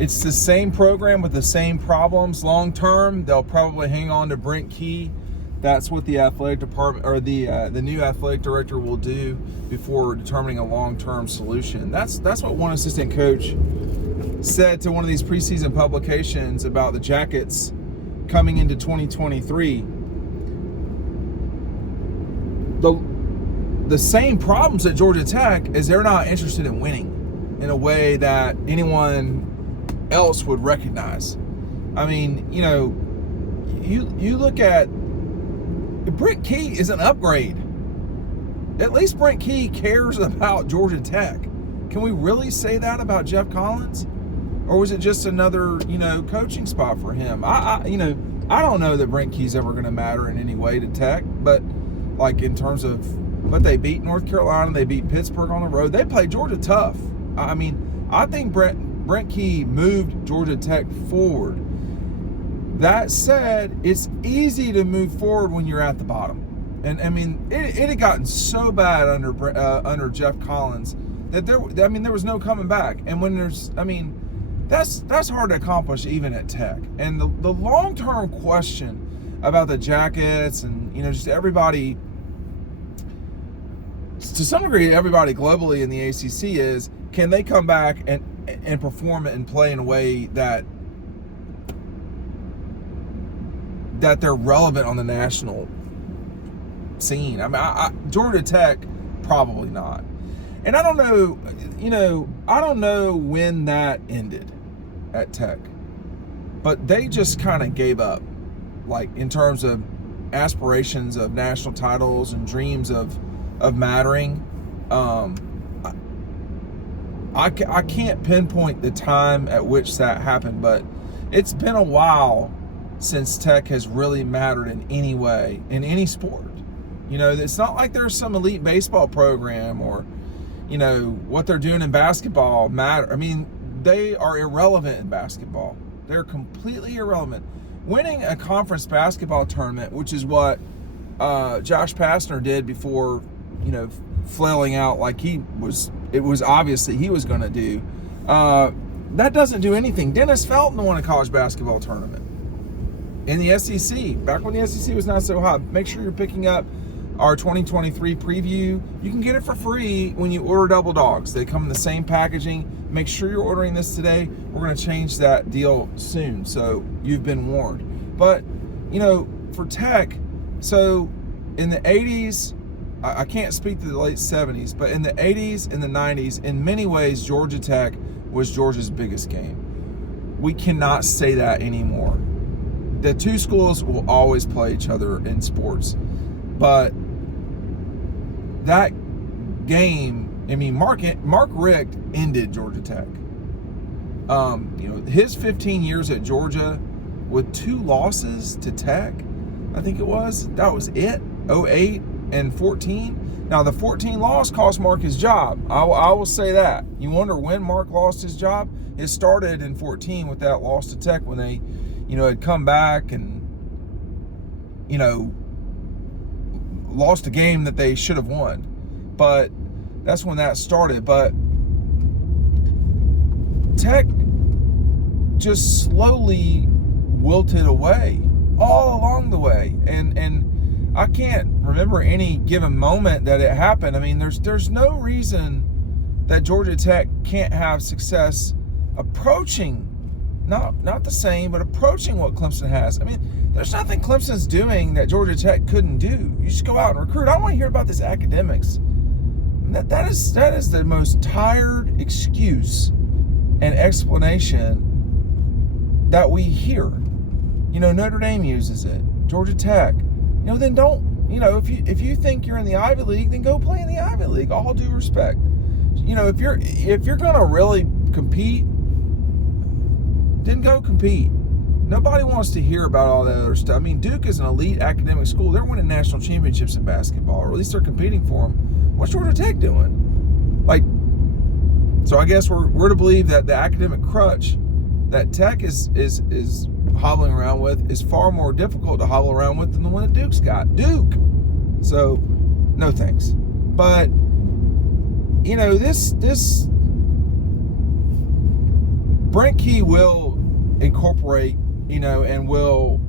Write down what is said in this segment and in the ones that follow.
It's the same program with the same problems. Long term, they'll probably hang on to Brent Key. That's what the athletic department or the new athletic director will do before determining a long-term solution. That's what one assistant coach said to one of these preseason publications about the Jackets coming into 2023. The same problems at Georgia Tech is they're not interested in winning in a way that anyone else would recognize. I mean, you look at Brent Key is an upgrade. At least Brent Key cares about Georgia Tech. Can we really say that about Jeff Collins? Or was it just another, coaching spot for him? I don't know that Brent Key's ever going to matter in any way to Tech, but like in terms of, but they beat North Carolina, they beat Pittsburgh on the road. They played Georgia tough. I mean, I think Brent Key moved Georgia Tech forward. That said, it's easy to move forward when you're at the bottom. And I mean, it had gotten so bad under Jeff Collins that there was no coming back. And when that's hard to accomplish even at Tech. And the long-term question about the Jackets and, just everybody, to some degree, everybody globally in the ACC is, can they come back and perform and play in a way that they're relevant on the national scene? I mean, Georgia Tech, probably not. And I don't know when that ended at Tech, but they just kind of gave up, like in terms of aspirations of national titles and dreams of mattering. I can't pinpoint the time at which that happened, but it's been a while since Tech has really mattered in any way, in any sport. It's not like there's some elite baseball program or, what they're doing in basketball matter. I mean, they are irrelevant in basketball. They're completely irrelevant. Winning a conference basketball tournament, which is what Josh Pastner did before, flailing out like it was obviously he was going to do, that doesn't do anything. Dennis Felton won a college basketball tournament in the SEC, back when the SEC was not so hot. Make sure you're picking up our 2023 preview. You can get it for free when you order Double Dogs. They come in the same packaging. Make sure you're ordering this today. We're going to change that deal soon, so you've been warned. But, for Tech, so in the 80s, I can't speak to the late 70s, but in the 80s and the 90s, in many ways, Georgia Tech was Georgia's biggest game. We cannot say that anymore. The two schools will always play each other in sports, but that game, Mark Richt ended Georgia Tech. His 15 years at Georgia with 2 losses to Tech, I think it was. That was it. 08 and 14. Now the 14 loss cost Mark his job. I will say that. You wonder when Mark lost his job? It started in 14 with that loss to Tech when they, had come back and, lost a game that they should have won. But that's when that started. But Tech just slowly wilted away all along the way. And I can't remember any given moment that it happened. I mean, there's no reason that Georgia Tech can't have success approaching, not the same, but approaching what Clemson has. I mean, there's nothing Clemson's doing that Georgia Tech couldn't do. You just go out and recruit. I don't want to hear about this academics. That is the most tired excuse and explanation that we hear. Notre Dame uses it. Georgia Tech. Then don't. If you think you're in the Ivy League, then go play in the Ivy League. All due respect. If you're gonna really compete, then go compete. Nobody wants to hear about all that other stuff. I mean, Duke is an elite academic school. They're winning national championships in basketball, or at least they're competing for them. What's Georgia Tech doing? So I guess we're to believe that the academic crutch that Tech is hobbling around with is far more difficult to hobble around with than the one that Duke's got. Duke. So, no thanks. But, this Brent Key will incorporate, and will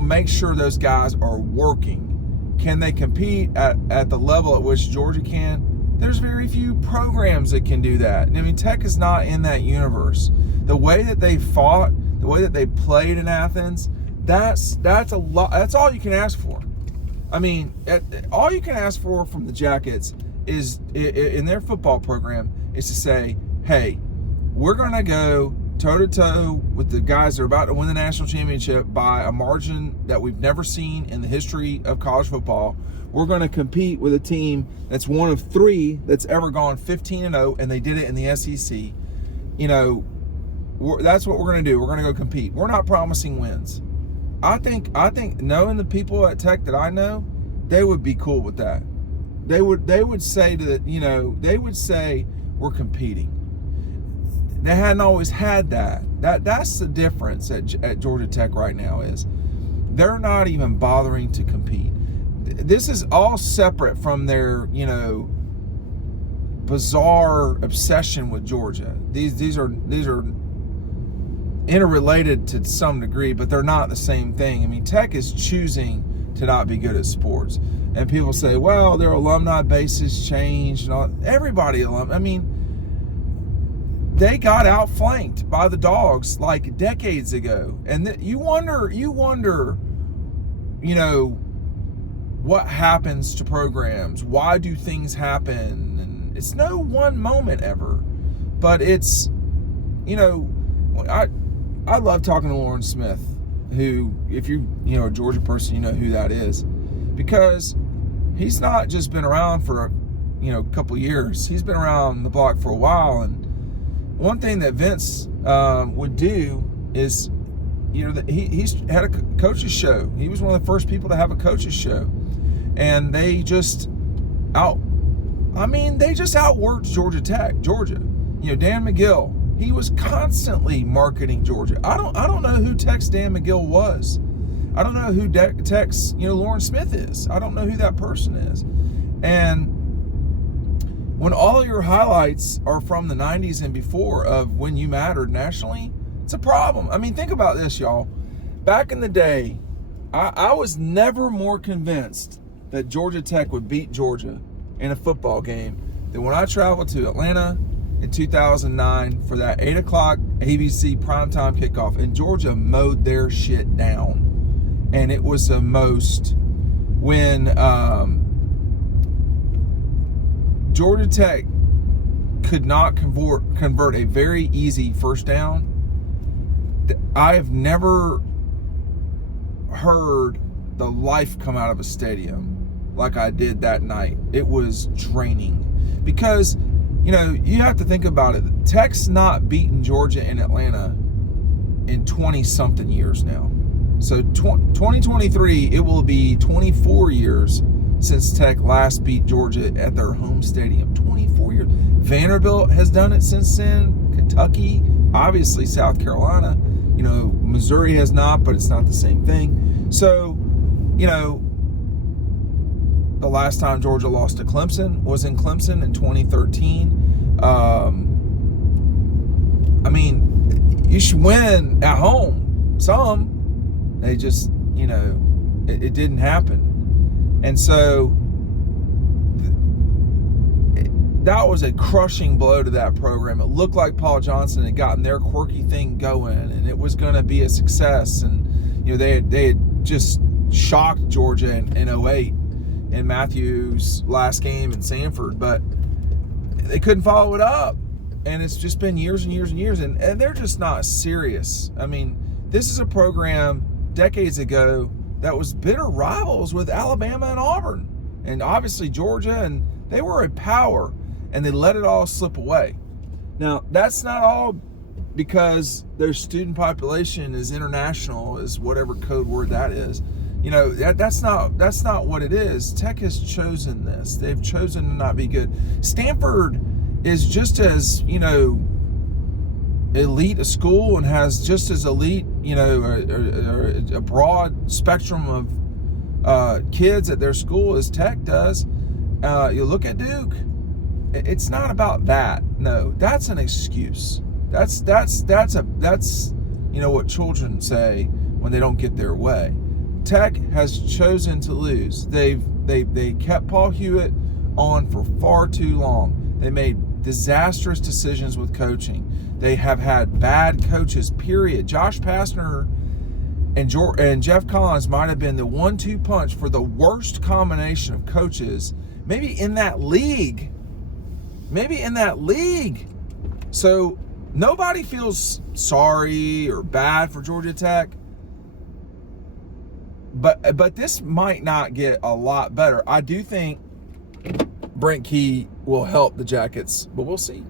make sure those guys are working. Can they compete at the level at which Georgia can? There's very few programs that can do that. I mean, Tech is not in that universe. The way that they fought, the way that they played in Athens, that's a lot. That's all you can ask for. I mean, all you can ask for from the Jackets is, in their football program, is to say, hey, we're going to go toe-to-toe with the guys that are about to win the national championship by a margin that we've never seen in the history of college football. We're going to compete with a team that's one of 3 that's ever gone 15-0, and they did it in the SEC. That's what we're going to do. We're going to go compete. We're not promising wins. I think knowing the people at Tech that I know, they would be cool with that. They would say they would say we're competing. They hadn't always had that. That's the difference at Georgia Tech right now, is they're not even bothering to compete. This is all separate from their, bizarre obsession with Georgia. These are interrelated to some degree, but they're not the same thing. I mean, Tech is choosing to not be good at sports. And people say, well, their alumni base has changed. And all. Everybody, I mean, they got outflanked by the Dogs like decades ago. And you wonder, what happens to programs? Why do things happen? And it's no one moment ever. But it's, I love talking to Lauren Smith, who, if you're a Georgia person, you know who that is, because he's not just been around for a couple years. He's been around the block for a while. And one thing that Vince would do is, he's had a coaches show. He was one of the first people to have a coaches show, and they just outworked Georgia Tech. Dan McGill. He was constantly marketing Georgia. I don't know who Tech's Dan McGill was. I don't know who Tech's Lauren Smith is. I don't know who that person is. And when all of your highlights are from the 90s and before of when you mattered nationally, it's a problem. I mean, think about this, y'all. Back in the day, I was never more convinced that Georgia Tech would beat Georgia in a football game than when I traveled to Atlanta in 2009 for that 8 o'clock ABC primetime kickoff, and Georgia mowed their shit down. And it was the most, when Georgia Tech could not convert a very easy first down. I've never heard the life come out of a stadium like I did that night. It was draining, because you have to think about it. Tech's not beaten Georgia in Atlanta in 20-something years now. So 2023, it will be 24 years since Tech last beat Georgia at their home stadium. 24 years. Vanderbilt has done it since then. Kentucky, obviously South Carolina. Missouri has not, but it's not the same thing. So, the last time Georgia lost to Clemson was in Clemson in 2013. I mean, you should win at home. Some, they just, it didn't happen. And so that was a crushing blow to that program. It looked like Paul Johnson had gotten their quirky thing going, and it was going to be a success. And, they had just shocked Georgia in 08. In Matthew's last game in Sanford, but they couldn't follow it up. And it's just been years and years and years, and they're just not serious. I mean, this is a program decades ago that was bitter rivals with Alabama and Auburn, and obviously Georgia, and they were a power, and they let it all slip away. Now, that's not all because their student population is international, is whatever code word that is. That's not what it is. Tech has chosen this. They've chosen to not be good. Stanford is just as, elite a school and has just as elite, a broad spectrum of kids at their school as Tech does. You look at Duke. It's not about that. No, that's an excuse. That's what children say when they don't get their way. Tech has chosen to lose. They kept Paul Hewitt on for far too long. They made disastrous decisions with coaching. They have had bad coaches, period. Josh Pastner and Jeff Collins might have been the 1-2 punch for the worst combination of coaches maybe in that league. So nobody feels sorry or bad for Georgia Tech. But this might not get a lot better. I do think Brent Key will help the Jackets, but we'll see.